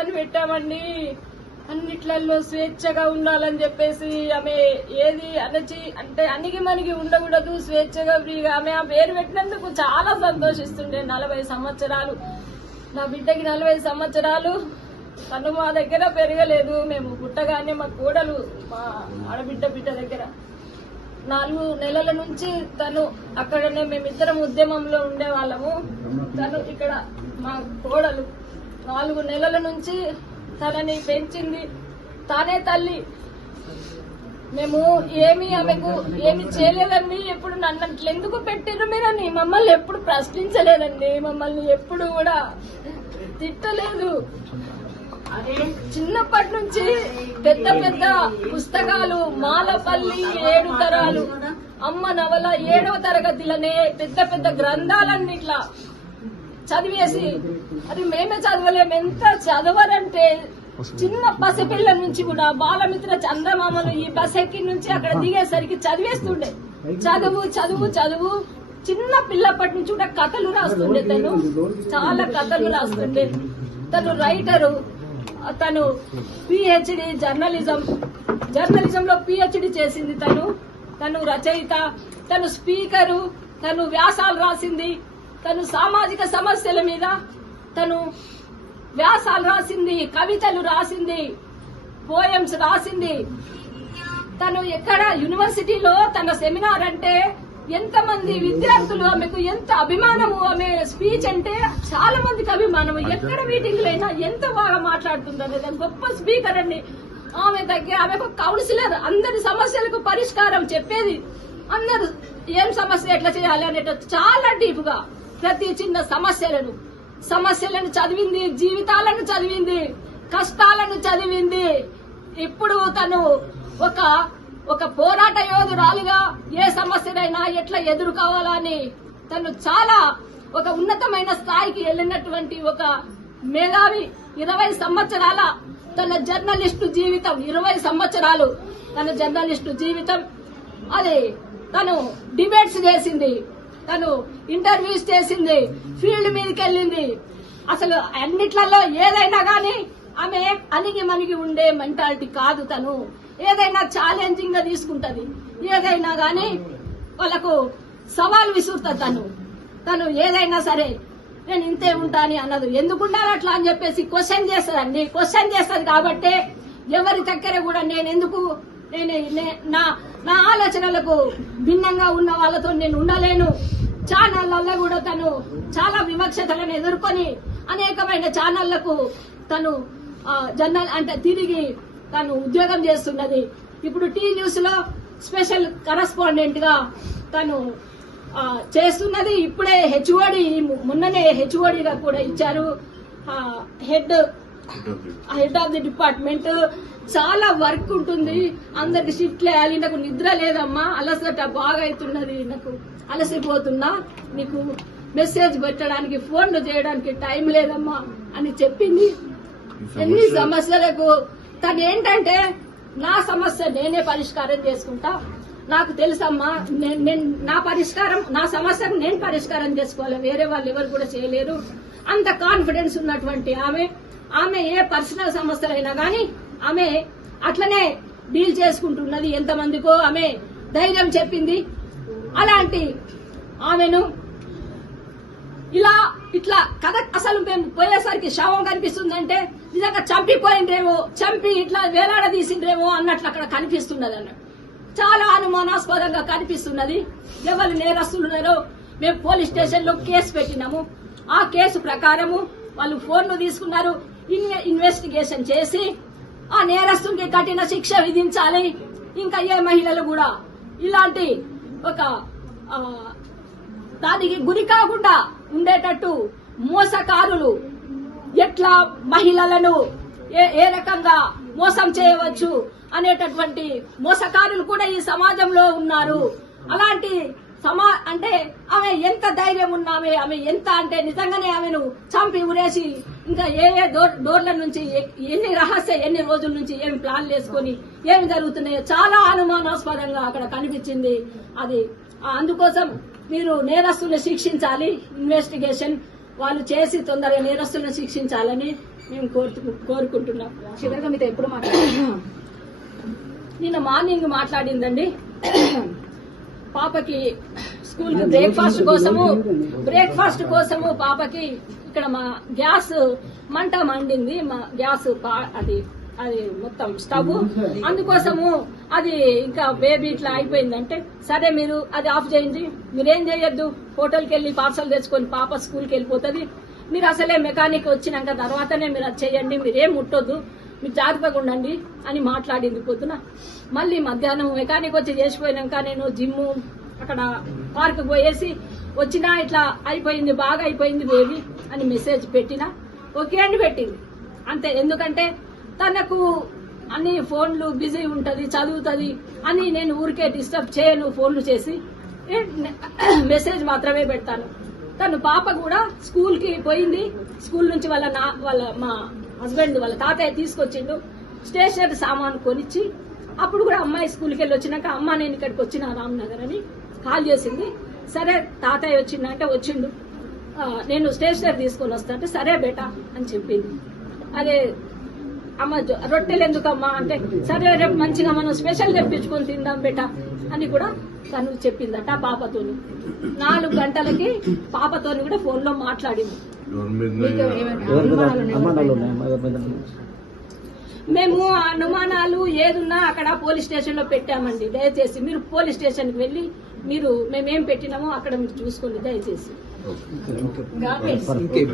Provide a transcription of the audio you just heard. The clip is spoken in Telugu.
అని పెట్టామండి. అన్నిట్లలో స్వేచ్ఛగా ఉండాలని చెప్పేసి ఆమె ఏది అనచి అంటే అణిగి మణిగి ఉండకూడదు, స్వేచ్ఛగా ఫ్రీగా ఆమె ఆ పేరు పెట్టినందుకు చాలా సంతోషిస్తుండే. 40 సంవత్సరాలు నా బిడ్డకి 40 సంవత్సరాలు. తను మా దగ్గర పెరగలేదు. మేము పుట్టగానే మా కోడలు మా ఆడబిడ్డ దగ్గర 4 నెలల నుంచి తను అక్కడనే మేమిద్దరం ఉద్యమంలో ఉండేవాళ్ళము. తను ఇక్కడ మా కోడలు 4 నెలల నుంచి తనని పెంచింది. తానే తల్లి. మేము ఆమెకు ఏమి చేయలేదండి. ఎప్పుడు నన్ను అట్లా ఎందుకు పెట్టిర్రు మీరని మమ్మల్ని ఎప్పుడు ప్రశ్నించలేదండి. మమ్మల్ని ఎప్పుడు కూడా తిట్టలేదు. చిన్నప్పటి నుంచి పెద్ద పెద్ద పుస్తకాలు మాలపల్లి 7 తరాలు అమ్మ నవల 7వ తరగతిలోనే పెద్ద పెద్ద గ్రంథాలన్నీ ఇట్లా చదివేసి అది మేమే చదవలేము. ఎంత చదవరంటే చిన్న పసిపిల్ల నుంచి కూడా బాలమిత్ర చందమామలు ఈ బస్ ఎక్కి నుంచి అక్కడ దిగేసరికి చదివేస్తుండే. చదువు చదువు చదువు చిన్న పిల్లప్పటి నుంచి కూడా కథలు రాస్తుండే. తను చాలా కథలు రాస్తుండే. తను రైటరు. తను పిహెచ్డి జర్నలిజంలో పిహెచ్డి చేసింది. తను రచయిత, తను స్పీకరు, తను వ్యాసాలు రాసింది. తను సామాజిక సమస్యల మీద తను వ్యాసాలు రాసింది, కవితలు రాసింది, పోయమ్స్ రాసింది. తను ఎక్కడ యూనివర్సిటీలో తన సెమినార్ అంటే ఎంతమంది విద్యార్థులు ఆమెకు ఎంత అభిమానము. ఆమె స్పీచ్ అంటే చాలా మందికి అభిమానము. ఎక్కడ మీటింగ్లు అయినా ఎంత బాగా మాట్లాడుతుందనే గొప్ప స్పీకర్ అండి. ఆమె దగ్గర ఆమెకు కౌన్సిలర్, అందరి సమస్యలకు పరిష్కారం చెప్పేది. అందరూ ఏం సమస్య ఎట్లా చేయాలి అనేట చాలా డీప్ గా ప్రతి చిన్న సమస్యలను చదివింది, జీవితాలను చదివింది, కష్టాలను చదివింది. ఇప్పుడు తను ఒక పోరాట యోధురాలుగా ఏ సమస్యనైనా ఎట్లా ఎదుర్కోవాలని తను చాలా ఒక ఉన్నతమైన స్థాయికి వెళ్లినటువంటి ఒక మేధావి. 20 సంవత్సరాల తన జర్నలిస్టు జీవితం, 20 సంవత్సరాలు తన జర్నలిస్టు జీవితం. అది తను డిబేట్స్ చేసింది, తను ఇంటర్వ్యూస్ చేసింది, ఫీల్డ్ మీదకి వెళ్ళింది. అసలు అన్నిట్లలో ఏదైనా గానీ ఆమె అణిగి మణిగి ఉండే మెంటాలిటీ కాదు. తను ఏదైనా ఛాలెంజింగ్ గా తీసుకుంటది. ఏదైనా గానీ వాళ్ళకు సవాల్ విసురుతుంది. తను ఏదైనా సరే నేను ఇంతే ఉంటా అని అన్నది. ఎందుకుండాలి అట్లా అని చెప్పేసి క్వశ్చన్ చేస్తుందండి. క్వశ్చన్ చేస్తుంది కాబట్టి ఎవరి దగ్గర కూడా నా ఆలోచనలకు భిన్నంగా ఉన్న వాళ్ళతో నేను ఉండలేను. ఛానళ్లలో కూడా తను చాలా వివక్షతలను ఎదుర్కొని అనేకమైన ఛానళ్లకు తను తిరిగి తను ఉద్యోగం చేస్తున్నది. ఇప్పుడు టీ న్యూస్ లో స్పెషల్ కరెస్పాండెంట్ గా తను చేస్తున్నది. ఇప్పుడే మొన్ననే హెచ్ఓడిగా కూడా ఇచ్చారు. Head of the department. చాలా వర్క్ ఉంటుంది. అందరికి షిఫ్ట్లు వేయాలి. నాకు నిద్ర లేదమ్మా, అలసట బాగా అవుతున్నది, నాకు అలసిపోతున్నా, నీకు మెసేజ్ పెట్టడానికి ఫోన్లు చేయడానికి టైం లేదమ్మా అని చెప్పింది. ఎన్ని సమస్యలకు తను ఏంటంటే నా సమస్య నేనే పరిష్కారం చేసుకుంటా, నాకు తెలుసమ్మా, నా సమస్యను నేను పరిష్కారం చేసుకోవాలి, వేరే వాళ్ళు ఎవరు కూడా చేయలేరు. అంత కాన్ఫిడెన్స్ ఉన్నటువంటి ఆమె ఏ పర్సనల్ సమస్యలైనా గానీ ఆమె అట్లనే డీల్ చేసుకుంటున్నది. ఎంతమందికో ఆమె ధైర్యం చెప్పింది. అలాంటి ఆమెను ఇట్లా కథ అసలు మేము పోయేసరికి శవం కనిపిస్తుందంటే నిజంగా చంపి ఇట్లా వేలాడదీసిండ్రేమో అన్నట్లు అక్కడ కనిపిస్తున్నది అన్నట్టు. చాలా అనుమానాస్పదంగా కనిపిస్తున్నది. ఎవరు నేరస్తులున్నారో మేము పోలీస్ స్టేషన్ లో కేసు పెట్టినాము. ఆ కేసు ప్రకారము వాళ్ళు ఫోన్లు తీసుకున్నారు. ఇన్వెస్టిగేషన్ చేసి ఆ నేరస్తునికి కఠిన శిక్ష విధించాలి. ఇంకా ఏ మహిళలు కూడా ఇలాంటి ఒక దానికి గురి కాకుండా ఉండేటట్టు మోసకారులు ఎట్లా మహిళలను ఏ రకంగా మోసం చేయవచ్చు అనేటటువంటి మోసకారులు కూడా ఈ సమాజంలో ఉన్నారు. అలాంటి అంటే ఆమె ఎంత ధైర్యం ఉన్నామే, ఆమె ఎంత అంటే నిజంగానే ఆమెను చంపి ఉరేసి ఇంకా ఏ డోర్ల నుంచి ఎన్ని రోజుల నుంచి ఏమి ప్లాన్లు వేసుకొని ఏమి జరుగుతున్నాయో చాలా అనుమానాస్పదంగా అక్కడ కనిపించింది. అది అందుకోసం మీరు నేరస్తులను శిక్షించాలి, ఇన్వెస్టిగేషన్ వాళ్ళు చేసి తొందరగా నేరస్తులను శిక్షించాలని మేము కోరుకుంటున్నాం. చివరిగా మీతో ఎప్పుడు మాట్లాడారు? నిన్న మార్నింగ్ మాట్లాడిందండి. పాపకి స్కూల్ కి బ్రేక్ఫాస్ట్ కోసము పాపకి ఇక్కడ మా గ్యాస్ మంట మండింది. మా గ్యాస్ అది మొత్తం స్టవ్, అందుకోసము అది ఇంకా బేబీ ఇట్లా అయిపోయిందంటే, సరే మీరు అది ఆఫ్ చేయండి, మీరేం చేయొద్దు, హోటల్కి వెళ్లి పార్సల్ తెచ్చుకొని పాప స్కూల్కి వెళ్ళిపోతుంది, మీరు అసలే మెకానిక్ వచ్చినాక తర్వాతనే మీరు అది చేయండి, మీరేం ముట్టొద్దు, మీరు జాగ్రత్తగా ఉండండి అని మాట్లాడింది పొద్దున. మళ్ళీ మధ్యాహ్నం మెకానిక్ వచ్చి చేసిపోయినాక నేను జిమ్ అక్కడ పార్క్ పోయేసి వచ్చినా ఇట్లా అయిపోయింది, బాగా అయిపోయింది బేబీ అని మెసేజ్ పెట్టినా ఓకే అని పెట్టింది అంతే. ఎందుకంటే తనకు అన్ని ఫోన్లు బిజీ ఉంటది, చదువుతుంది అని నేను ఊరికే డిస్టర్బ్ చేయను. ఫోన్లు చేసి మెసేజ్ మాత్రమే పెడతాను. తను పాప కూడా స్కూల్ కి పోయింది. స్కూల్ నుంచి మా హస్బెండ్ వాళ్ళ తాతయ్య తీసుకొచ్చిండు స్టేషనరీ సామాన్ కొనిచ్చి. అప్పుడు కూడా అమ్మాయి స్కూల్కి వెళ్ళి వచ్చినాక అమ్మ నేను ఇక్కడికి వచ్చిన రామ్నగర్ అని కాల్ చేసింది. సరే తాతయ్య వచ్చిందంటే వచ్చిండు, నేను స్టేషనరీ తీసుకొని వస్తా అంటే సరే బేటా అని చెప్పింది. అదే అమ్మ రొట్టెలు ఎందుకమ్మా అంటే సరే రేపు మంచిగా మనం స్పెషల్ తెప్పించుకొని తిందాం బేటా అని కూడా తను చెప్పిందట. పాపతోని 4 గంటలకి పాపతోని కూడా ఫోన్ లో మాట్లాడింది. మేము అనుమానాలు ఏదున్నా అక్కడ పోలీస్ స్టేషన్ లో పెట్టామండి. దయచేసి మీరు పోలీస్ స్టేషన్ కి వెళ్లి మీరు మేమేం పెట్టినామో అక్కడ మీరు చూసుకోండి దయచేసి.